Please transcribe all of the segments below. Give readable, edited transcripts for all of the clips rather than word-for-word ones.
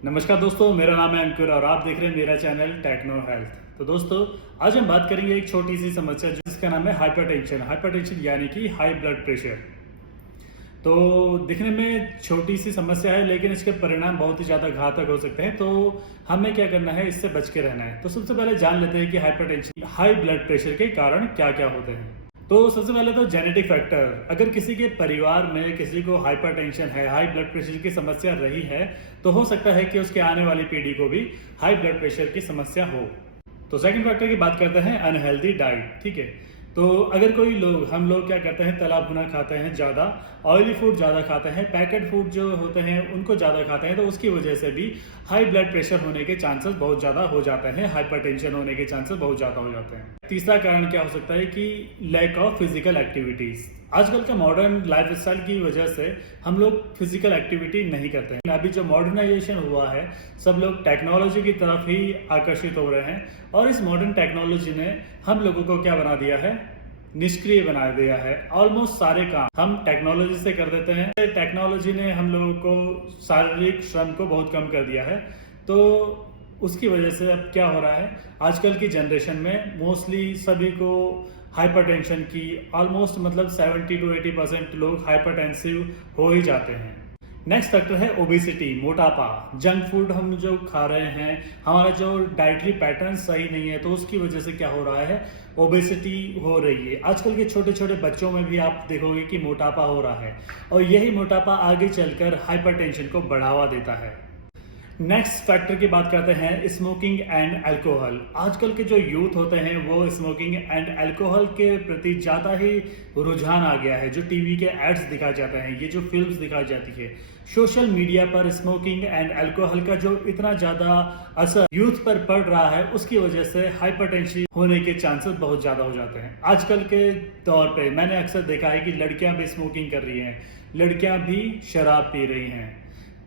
नमस्कार दोस्तों, मेरा नाम है अंकुर और आप देख रहे हैं मेरा चैनल टेक्नो हेल्थ। तो दोस्तों, आज हम बात करेंगे एक छोटी सी समस्या जिसका नाम है हाइपरटेंशन यानी कि हाई ब्लड प्रेशर। तो दिखने में छोटी सी समस्या है, लेकिन इसके परिणाम बहुत ही ज़्यादा घातक हो सकते हैं। तो हमें क्या करना है, इससे बच के रहना है। तो सबसे पहले जान लेते हैं कि हाइपरटेंशन हाई ब्लड प्रेशर के कारण क्या क्या होते हैं। तो सबसे पहले तो जेनेटिक फैक्टर, अगर किसी के परिवार में किसी को हाइपरटेंशन है, हाई ब्लड प्रेशर की समस्या रही है, तो हो सकता है कि उसके आने वाली पीढ़ी को भी हाई ब्लड प्रेशर की समस्या हो। तो सेकंड फैक्टर की बात करते हैं, अनहेल्दी डाइट। ठीक है, तो अगर कोई लोग हम लोग क्या करते हैं, तला भुना खाते हैं, ज़्यादा ऑयली फूड ज़्यादा खाते हैं, पैकेट फूड जो होते हैं उनको ज़्यादा खाते हैं, तो उसकी वजह से भी हाई ब्लड प्रेशर होने के चांसेस बहुत ज़्यादा हो जाते हैं, हाइपरटेंशन होने के चांसेस बहुत ज़्यादा हो जाते हैं। तीसरा कारण क्या हो सकता है कि लैक ऑफ फिजिकल एक्टिविटीज़। आजकल के मॉडर्न लाइफस्टाइल की वजह से हम लोग फिजिकल एक्टिविटी नहीं करते हैं। अभी जो मॉडर्नाइजेशन हुआ है, सब लोग टेक्नोलॉजी की तरफ ही आकर्षित हो रहे हैं, और इस मॉडर्न टेक्नोलॉजी ने हम लोगों को क्या बना दिया है, निष्क्रिय बना दिया है। ऑलमोस्ट सारे काम हम टेक्नोलॉजी से कर देते हैं। टेक्नोलॉजी ने हम लोगों को शारीरिक श्रम को बहुत कम कर दिया है। तो उसकी वजह से अब क्या हो रहा है, आजकल की जनरेशन में मोस्टली सभी को हाइपरटेंशन की ऑलमोस्ट मतलब 70 to 80% लोग हाइपरटेंसिव हो ही जाते हैं। नेक्स्ट फैक्टर है ओबेसिटी, मोटापा। जंक फूड हम जो खा रहे हैं, हमारा जो डाइटरी पैटर्न सही नहीं है, तो उसकी वजह से क्या हो रहा है, ओबेसिटी हो रही है। आजकल के छोटे छोटे बच्चों में भी आप देखोगे कि मोटापा हो रहा है, और यही मोटापा आगे चलकर हाइपरटेंशन को बढ़ावा देता है। नेक्स्ट फैक्टर की बात करते हैं, स्मोकिंग एंड अल्कोहल। आजकल के जो यूथ होते हैं वो स्मोकिंग एंड अल्कोहल के प्रति ज़्यादा ही रुझान आ गया है। जो टीवी के एड्स दिखाए जाते हैं, ये जो फिल्म्स दिखाई जाती है, सोशल मीडिया पर स्मोकिंग एंड अल्कोहल का जो इतना ज़्यादा असर यूथ पर पड़ रहा है, उसकी वजह से हाइपरटेंशन होने के चांसेस बहुत ज़्यादा हो जाते हैं। आजकल के दौर पे मैंने अक्सर देखा है कि लड़कियां भी स्मोकिंग कर रही हैं, लड़कियां भी शराब पी रही हैं।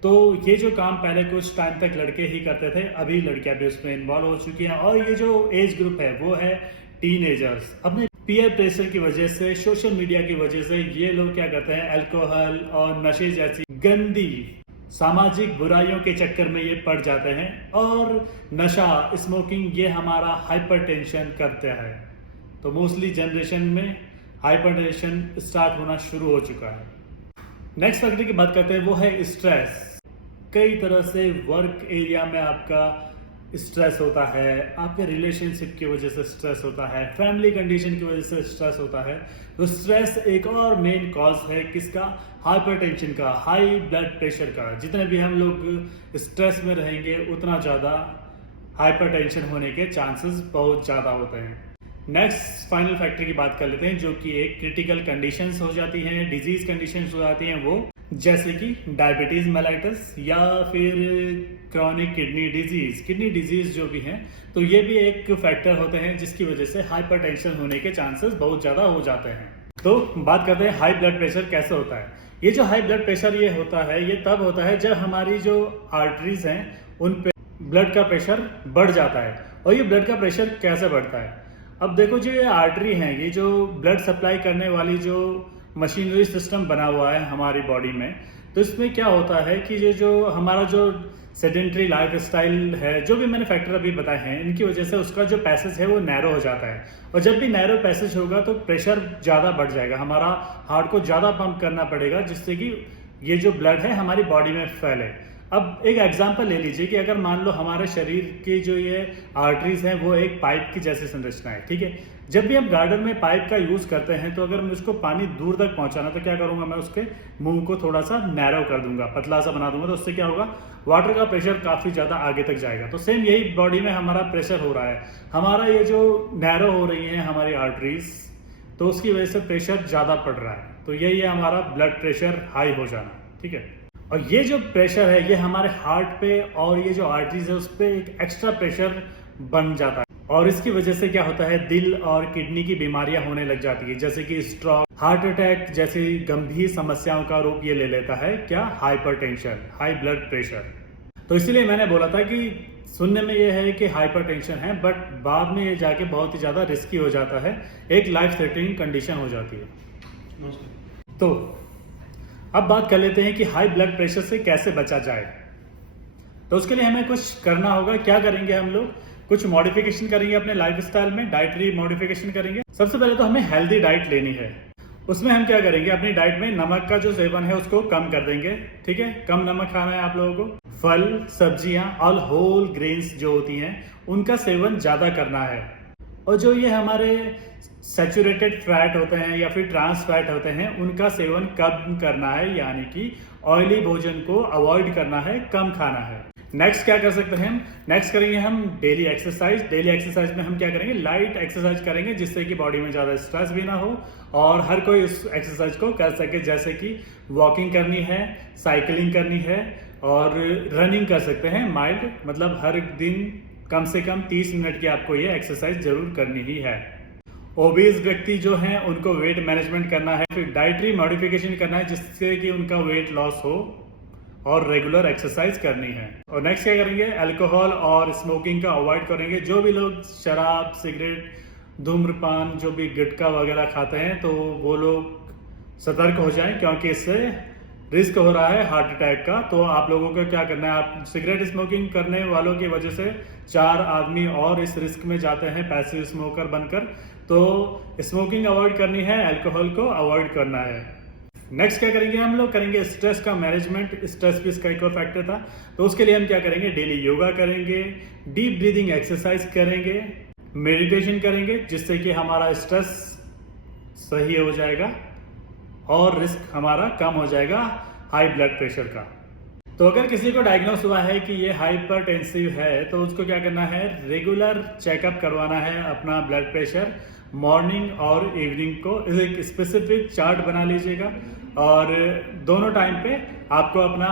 तो ये जो काम पहले कुछ टाइम तक लड़के ही करते थे, अभी लड़कियां भी उसमें इन्वॉल्व हो चुकी हैं। और ये जो एज ग्रुप है वो है टीनेजर्स। अपने पीयर प्रेशर की वजह से, सोशल मीडिया की वजह से ये लोग क्या करते हैं, अल्कोहल और नशे जैसी गंदी सामाजिक बुराइयों के चक्कर में ये पड़ जाते हैं, और नशा, स्मोकिंग, ये हमारा हाइपरटेंशन करता है। तो मोस्टली जनरेशन में हाइपरटेंशन स्टार्ट होना शुरू हो चुका है। नेक्स्ट फैक्टर की बात करते हैं, वो है स्ट्रेस। कई तरह से वर्क एरिया में आपका स्ट्रेस होता है, आपके रिलेशनशिप की वजह से स्ट्रेस होता है, फैमिली कंडीशन की वजह से स्ट्रेस होता है। तो स्ट्रेस एक और मेन कॉज है किसका, हाइपरटेंशन का, हाई ब्लड प्रेशर का। जितने भी हम लोग स्ट्रेस में रहेंगे, उतना ज़्यादा हाइपरटेंशन होने के चांसेस बहुत ज़्यादा होते हैं। नेक्स्ट फाइनल फैक्टर की बात कर लेते हैं, जो कि एक क्रिटिकल कंडीशंस हो जाती हैं, डिजीज कंडीशंस हो जाती हैं, वो जैसे कि डायबिटीज मेलाइटस या फिर क्रॉनिक किडनी डिजीज जो भी हैं। तो ये भी एक फैक्टर होते हैं जिसकी वजह से हाइपरटेंशन होने के चांसेस बहुत ज़्यादा हो जाते हैं। तो बात करते हैं हाई ब्लड प्रेशर कैसे होता है। ये जो हाई ब्लड प्रेशर ये होता है, ये तब होता है जब हमारी जो आर्टरीज हैं उन पे ब्लड का प्रेशर बढ़ जाता है। और ये ब्लड का प्रेशर कैसे बढ़ता है, अब देखो, जो ये आर्टरी हैं, ये जो ब्लड सप्लाई करने वाली जो मशीनरी सिस्टम बना हुआ है हमारी बॉडी में, तो इसमें क्या होता है कि ये जो हमारा जो सेडेंट्री लाइफ स्टाइल है, जो भी मैंने फैक्टर अभी बताए हैं, इनकी वजह से उसका जो पैसेज है वो नैरो हो जाता है। और जब भी नैरो पैसेज होगा तो प्रेशर ज़्यादा बढ़ जाएगा, हमारा हार्ट को ज़्यादा पंप करना पड़ेगा, जिससे कि ये जो ब्लड है हमारी बॉडी में फैले। अब एक एग्जांपल ले लीजिए कि अगर मान लो हमारे शरीर की जो ये आर्टरीज हैं वो एक पाइप की जैसी संरचना है, ठीक है। जब भी हम गार्डन में पाइप का यूज करते हैं, तो अगर मैं उसको पानी दूर तक पहुंचाना, तो क्या करूंगा, मैं उसके मुंह को थोड़ा सा नैरो कर दूंगा, पतला सा बना दूंगा। तो उससे क्या होगा, वाटर का प्रेशर काफी ज्यादा आगे तक जाएगा। तो सेम यही बॉडी में हमारा प्रेशर हो रहा है, हमारा ये जो नैरो हो रही है हमारी आर्टरीज, तो उसकी वजह से प्रेशर ज्यादा पड़ रहा है। तो यही है हमारा ब्लड प्रेशर हाई हो जाना, ठीक है। और ये जो प्रेशर है ये हमारे हार्ट पे और ये जो आर्टरीज है उस पर एक एक्स्ट्रा प्रेशर बन जाता है, और इसकी वजह से क्या होता है, दिल और किडनी की बीमारियां होने लग जाती है, जैसे कि स्ट्रोक, हार्ट अटैक जैसी गंभीर समस्याओं का रूप ये ले लेता है, क्या, हाइपरटेंशन, हाई ब्लड प्रेशर। तो इसलिए मैंने बोला था कि सुनने में ये है कि हाइपरटेंशन है, बट बाद में ये जाके बहुत ही ज्यादा रिस्की हो जाता है, एक लाइफ थ्रेटनिंग कंडीशन हो जाती है। तो अब बात कर लेते हैं कि हाई ब्लड प्रेशर से कैसे बचा जाए। तो उसके लिए हमें कुछ करना होगा। क्या करेंगे हम लोग, कुछ मॉडिफिकेशन करेंगे अपने लाइफस्टाइल में, डाइटरी मॉडिफिकेशन करेंगे। सबसे पहले तो हमें हेल्दी डाइट लेनी है। उसमें हम क्या करेंगे, अपनी डाइट में नमक का जो सेवन है उसको कम कर देंगे। ठीक है, कम नमक खाना है आप लोगों को। फल, सब्जियां और होल ग्रेन्स जो होती हैं उनका सेवन ज़्यादा करना है। और जो ये हमारे सैचुरेटेड फैट होते हैं या फिर ट्रांस फैट होते हैं उनका सेवन कम करना है, यानी कि ऑयली भोजन को अवॉइड करना है, कम खाना है। नेक्स्ट क्या कर सकते हैं, नेक्स्ट करेंगे हम डेली एक्सरसाइज। डेली एक्सरसाइज में हम क्या करेंगे, लाइट एक्सरसाइज करेंगे जिससे कि बॉडी में ज़्यादा स्ट्रेस भी ना हो और हर कोई उस एक्सरसाइज को कर सके। जैसे कि वॉकिंग करनी है, साइकिलिंग करनी है और रनिंग कर सकते हैं माइल्ड, मतलब हर दिन कम से कम 30 मिनट की आपको ये एक्सरसाइज जरूर करनी ही है। ओबीज व्यक्ति जो हैं उनको वेट मैनेजमेंट करना है, फिर डाइटरी मॉडिफिकेशन करना है जिससे कि उनका वेट लॉस हो और रेगुलर एक्सरसाइज करनी है। और नेक्स्ट क्या करेंगे, अल्कोहल और स्मोकिंग का अवॉइड करेंगे। जो भी लोग शराब, सिगरेट, धूम्रपान, जो भी गुटखा वगैरह खाते हैं तो वो लोग सतर्क हो जाएं, क्योंकि इससे रिस्क हो रहा है हार्ट अटैक का। तो आप लोगों को क्या करना है, आप सिगरेट स्मोकिंग करने वालों की वजह से 4 आदमी और इस रिस्क में जाते हैं पैसिव स्मोकर बनकर। तो स्मोकिंग अवॉइड करनी है, अल्कोहल को अवॉइड करना है। नेक्स्ट क्या करेंगे, हम लोग करेंगे स्ट्रेस का मैनेजमेंट। स्ट्रेस भी इसका एक और फैक्टर था। तो उसके लिए हम क्या करेंगे, डेली योगा करेंगे, डीप ब्रीदिंग एक्सरसाइज करेंगे, मेडिटेशन करेंगे जिससे कि हमारा स्ट्रेस सही हो जाएगा और रिस्क हमारा कम हो जाएगा हाई ब्लड प्रेशर का। तो अगर किसी को डायग्नोस हुआ है कि ये हाइपरटेंसिव है तो उसको क्या करना है, रेगुलर चेकअप करवाना है अपना ब्लड प्रेशर। मॉर्निंग और इवनिंग को एक स्पेसिफिक चार्ट बना लीजिएगा और दोनों टाइम पे आपको अपना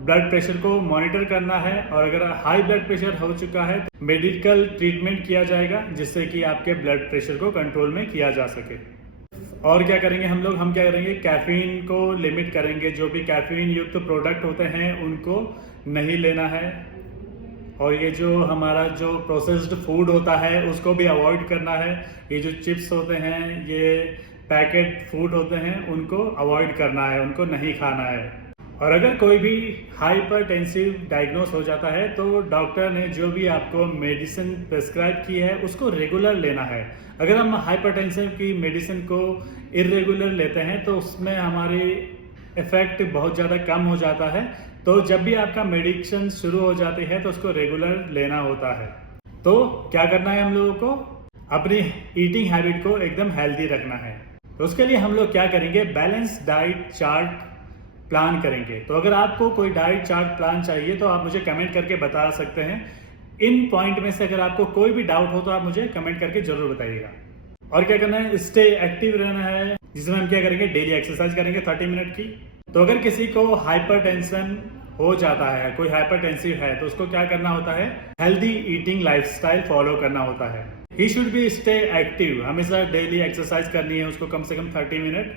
ब्लड प्रेशर को मॉनिटर करना है। और अगर हाई ब्लड प्रेशर हो चुका है तो मेडिकल ट्रीटमेंट किया जाएगा जिससे कि आपके ब्लड प्रेशर को कंट्रोल में किया जा सके। और क्या करेंगे हम लोग, हम क्या करेंगे, कैफीन को लिमिट करेंगे। जो भी कैफीन युक्त प्रोडक्ट होते हैं उनको नहीं लेना है। और ये जो हमारा जो प्रोसेस्ड फूड होता है उसको भी अवॉइड करना है। ये जो चिप्स होते हैं, ये पैकेट फूड होते हैं, उनको अवॉइड करना है, उनको नहीं खाना है। और अगर कोई भी हाइपरटेंसिव डायग्नोस हो जाता है तो डॉक्टर ने जो भी आपको मेडिसिन प्रिस्क्राइब की है उसको रेगुलर लेना है। अगर हम हाइपरटेंशन की मेडिसिन को इरेगुलर लेते हैं तो उसमें हमारी इफेक्ट बहुत ज़्यादा कम हो जाता है। तो जब भी आपका मेडिसिन शुरू हो जाती है तो उसको रेगुलर लेना होता है। तो क्या करना है, हम लोगों को अपनी ईटिंग हैबिट को एकदम हेल्दी रखना है। तो उसके लिए हम लोग क्या करेंगे, बैलेंस डाइट चार्ट प्लान करेंगे। तो अगर आपको कोई डाइट चार्ट प्लान चाहिए तो आप मुझे कमेंट करके बता सकते हैं। इन पॉइंट में से अगर आपको कोई भी डाउट हो तो आप मुझे कमेंट करके जरूर बताइएगा। और क्या करना है, स्टे एक्टिव रहना है, जिसमें हम क्या करेंगे, डेली एक्सरसाइज करेंगे 30 मिनट की। तो अगर किसी को हाइपरटेंशन हो जाता है, कोई हाइपरटेंसिव है, तो उसको क्या करना होता है, हेल्दी ईटिंग लाइफस्टाइल फॉलो करना होता है। He should be stay active, हमेशा डेली एक्सरसाइज करनी है उसको कम से कम 30 मिनट।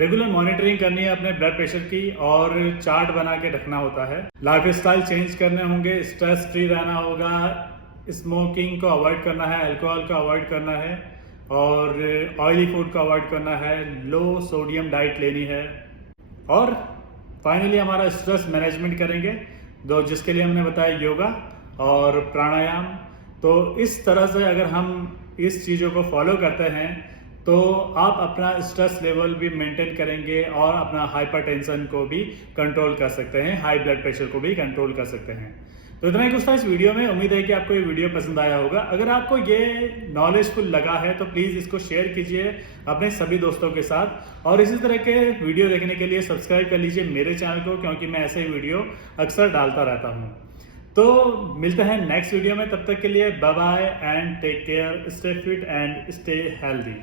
रेगुलर मॉनिटरिंग करनी है अपने ब्लड प्रेशर की और चार्ट बना के रखना होता है। लाइफस्टाइल चेंज करने होंगे, स्ट्रेस फ्री रहना होगा, स्मोकिंग को अवॉइड करना है, अल्कोहल को अवॉइड करना है और ऑयली फूड को अवॉइड करना है, लो सोडियम डाइट लेनी है। और फाइनली हमारा स्ट्रेस मैनेजमेंट करेंगे, जिसके लिए हमने बताया योगा और प्राणायाम। तो इस तरह से अगर हम इस चीज़ों को फॉलो करते हैं तो आप अपना स्ट्रेस लेवल भी मेंटेन करेंगे और अपना हाइपरटेंशन को भी कंट्रोल कर सकते हैं, हाई ब्लड प्रेशर को भी कंट्रोल कर सकते हैं। तो इतना ही कुछ था इस वीडियो में। उम्मीद है कि आपको ये वीडियो पसंद आया होगा। अगर आपको ये नॉलेजफुल लगा है तो प्लीज़ इसको शेयर कीजिए अपने सभी दोस्तों के साथ और इसी तरह के वीडियो देखने के लिए सब्सक्राइब कर लीजिए मेरे चैनल को, क्योंकि मैं ऐसे ही वीडियो अक्सर डालता रहता हूँ। तो मिलते हैं नेक्स्ट वीडियो में, तब तक के लिए bye bye and take care, stay fit and stay healthy.